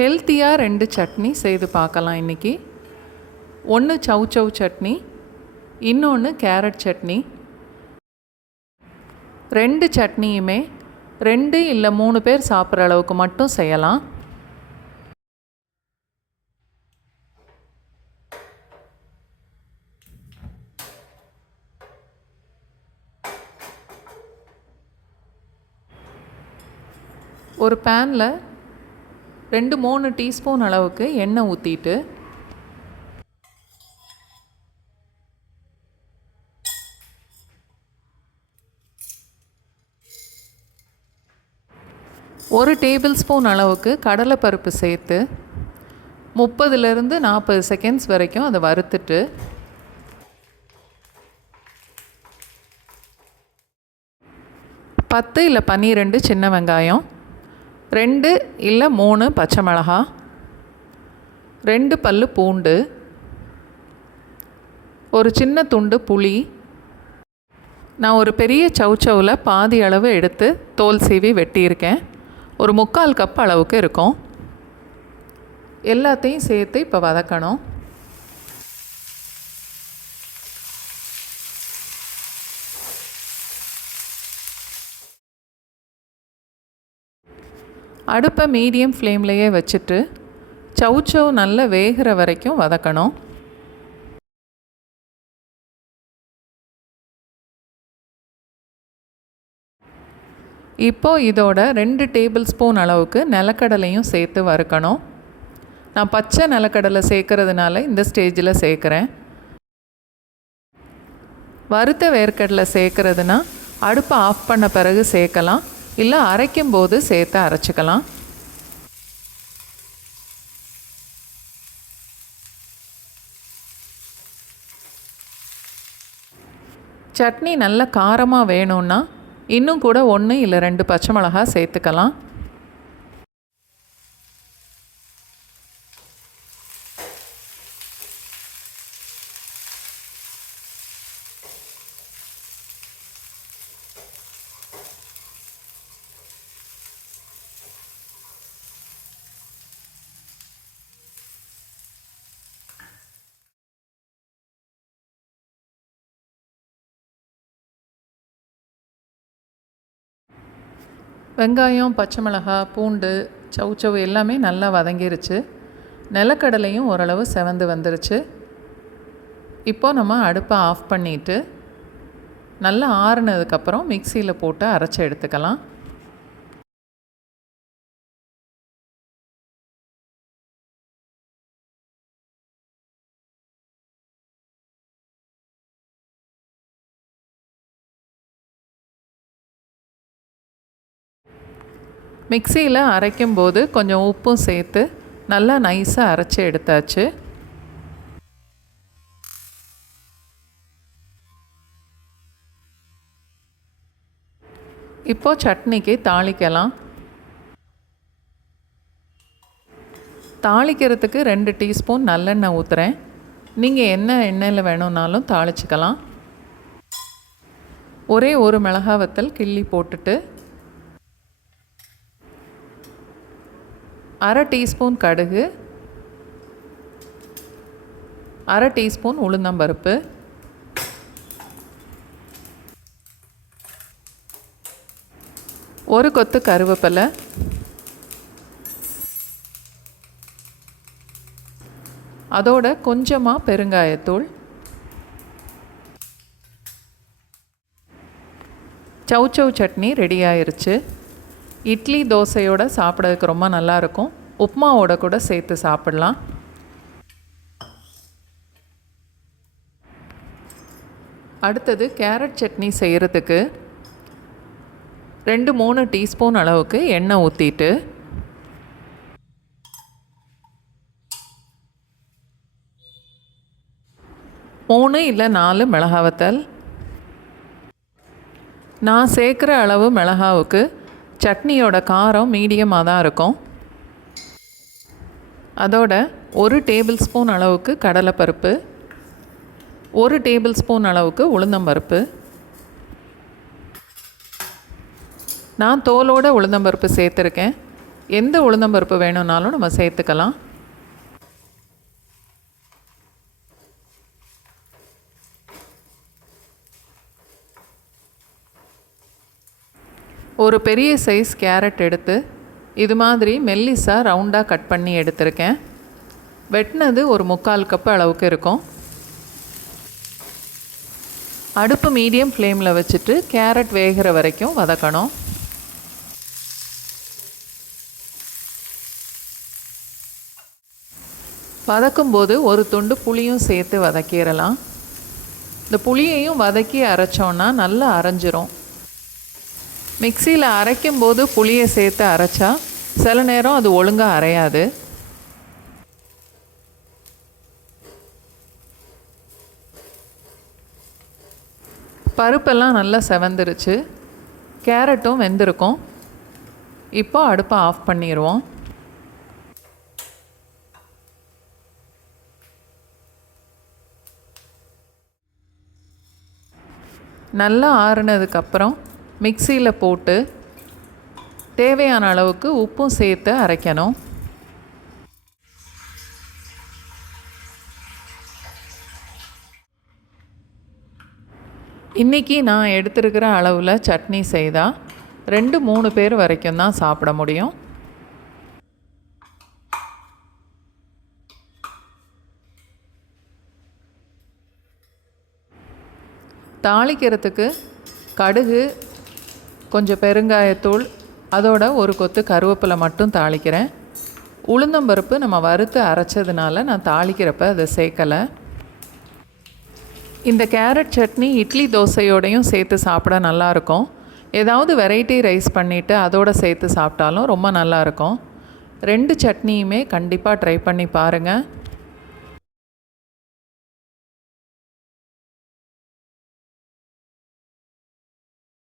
ஹெல்த்தியாக 2 சட்னி செய்து பார்க்கலாம் இன்றைக்கி. ஒன்று சவ் சவ் சட்னி, இன்னொன்று கேரட் சட்னி. 2 சட்னியுமே 2 இல்லை 3 பேர் சாப்பிட்ற அளவுக்கு மட்டும் செய்யலாம். ஒரு பேனில் 2-3 டீஸ்பூன் அளவுக்கு எண்ணெய் ஊற்றிட்டு ஒரு டேபிள் ஸ்பூன் அளவுக்கு கடலைப்பருப்பு சேர்த்து 30-40 செகண்ட்ஸ் வரைக்கும் அதை வறுத்துட்டு 10 இல்லை 12 சின்ன வெங்காயம், 2 இல்லை 3 பச்சை மிளகாய், 2 பல்லு பூண்டு, ஒரு சின்ன துண்டு புளி. நான் ஒரு பெரிய சௌச்சவில் பாதி அளவு எடுத்து தோல் சீவி வெட்டியிருக்கேன். ஒரு 3/4 கப் அளவுக்கு இருக்கும். எல்லாத்தையும் சேர்த்து இப்போ வதக்கணும். அடுப்பை மீடியம் ஃப்ளேம்லேயே வச்சுட்டு சௌச்சவ் நல்லா வேகிற வரைக்கும் வதக்கணும். இப்போது இதோட 2 டேபிள் ஸ்பூன் அளவுக்கு நிலக்கடலையும் சேர்த்து வறுக்கணும். நான் பச்சை நிலக்கடலை சேர்க்கறதுனால இந்த ஸ்டேஜில் சேர்க்குறேன். வறுத்த வேர்க்கடலை சேர்க்குறதுனா அடுப்பை ஆஃப் பண்ண பிறகு சேர்க்கலாம், இல்லை அரைக்கும் போது சேர்த்து அரைச்சிக்கலாம். சட்னி நல்ல காரமாக வேணும்னா இன்னும் கூட 1 இல்லை 2 பச்சை மிளகாய் சேர்த்துக்கலாம். வெங்காயம், பச்சை மிளகாய், பூண்டு, சௌச்சவ் எல்லாமே நல்லா வதங்கிருச்சு. நிலக்கடலையும் ஓரளவு செவந்து வந்துருச்சு. இப்போது நம்ம அடுப்பை ஆஃப் பண்ணிவிட்டு நல்லா ஆறுனதுக்கப்புறம் மிக்சியில் போட்டு அரைச்சி எடுத்துக்கலாம். மிக்சியில் அரைக்கும்போது கொஞ்சம் உப்பும் சேர்த்து நல்லா நைஸாக அரைச்சி எடுத்தாச்சு. இப்போது சட்னிக்கு தாளிக்கலாம். தாளிக்கிறதுக்கு 2 டீஸ்பூன் நல்லெண்ணெய் ஊற்றுறேன். நீங்கள் என்ன எண்ணெயில் வேணும்னாலும் தாளிச்சிக்கலாம். ஒரே ஒரு மிளகாய் வத்தல் கிள்ளி போட்டுட்டு 1/2 டீஸ்பூன் கடுகு, 1/2 டீஸ்பூன் உளுந்தம்பருப்பு, ஒரு கொத்து கருவேப்பிலை, அதோட கொஞ்சமாக பெருங்காயத்தூள். சௌச்சவ் சட்னி ரெடி ஆயிருச்சு. இட்லி தோசையோடு சாப்பிட்றதுக்கு ரொம்ப நல்லாயிருக்கும். உப்புமாவோட கூட சேர்த்து சாப்பிட்லாம். அடுத்தது கேரட் சட்னி செய்கிறதுக்கு 2-3 டீஸ்பூன் அளவுக்கு எண்ணெய் ஊற்றிட்டு மூணு இல்லை 4 மிளகாய் வத்தல். நான் சேர்க்குற அளவு மிளகாவுக்கு சட்னியோட காரம் மீடியமாக தான் இருக்கும். அதோட 1 டேபிள் ஸ்பூன் அளவுக்கு கடலைப்பருப்பு, 1 டேபிள் ஸ்பூன் அளவுக்கு உளுந்தம்பருப்பு. நான் தோலோட உளுந்தம்பருப்பு சேர்த்துருக்கேன். எந்த உளுந்தம்பருப்பு வேணும்னாலும் நம்ம சேர்த்துக்கலாம். ஒரு பெரிய சைஸ் கேரட் எடுத்து இது மாதிரி மெல்லிஸாக ரவுண்டாக கட் பண்ணி எடுத்திருக்கேன். வெட்டினது ஒரு 3/4 கப் அளவுக்கு இருக்கும். அடுப்பு மீடியம் ஃப்ளேமில் வச்சுட்டு கேரட் வேகிற வரைக்கும் வதக்கணும். வதக்கும்போது ஒரு துண்டு புளியும் சேர்த்து வதக்கிடலாம். இந்த புளியையும் வதக்கி அரைச்சோன்னா நல்லா அரைஞ்சிரும். மிக்சியில் அரைக்கும்போது புளியை சேர்த்து அரைச்சா சில நேரம் அது ஒழுங்காக அரையாது. பருப்பெல்லாம் நல்லா செவந்துருச்சு, கேரட்டும் வெந்திருக்கும். இப்போ அடுப்பை ஆஃப் பண்ணிடுவோம். நல்லா ஆறுனதுக்கப்புறம் மிக்சியில் போட்டு தேவையான அளவுக்கு உப்பும் சேர்த்து அரைக்கணும். இன்றைக்கி நான் எடுத்துருக்கிற அளவில் சட்னி செய்தால் 2-3 பேர் வரைக்கும் தான் சாப்பிட முடியும். தாளிக்கிறதுக்கு கடுகு, கொஞ்சம் பெருங்காயத்தூள், அதோட ஒரு கொத்து கருவேப்பிலை மட்டும் தாளிக்கிறேன். உளுந்தம்பருப்பு நம்ம வறுத்து அரைச்சதுனால நான் தாளிக்கிறப்ப அதை சேர்க்கலை. இந்த கேரட் சட்னி இட்லி தோசையோடையும் சேர்த்து சாப்பிட நல்லாயிருக்கும். ஏதாவது வெரைட்டி ரைஸ் பண்ணிவிட்டு அதோடு சேர்த்து சாப்பிட்டாலும் ரொம்ப நல்லாயிருக்கும். 2 சட்னியுமே கண்டிப்பாக ட்ரை பண்ணி பாருங்கள்.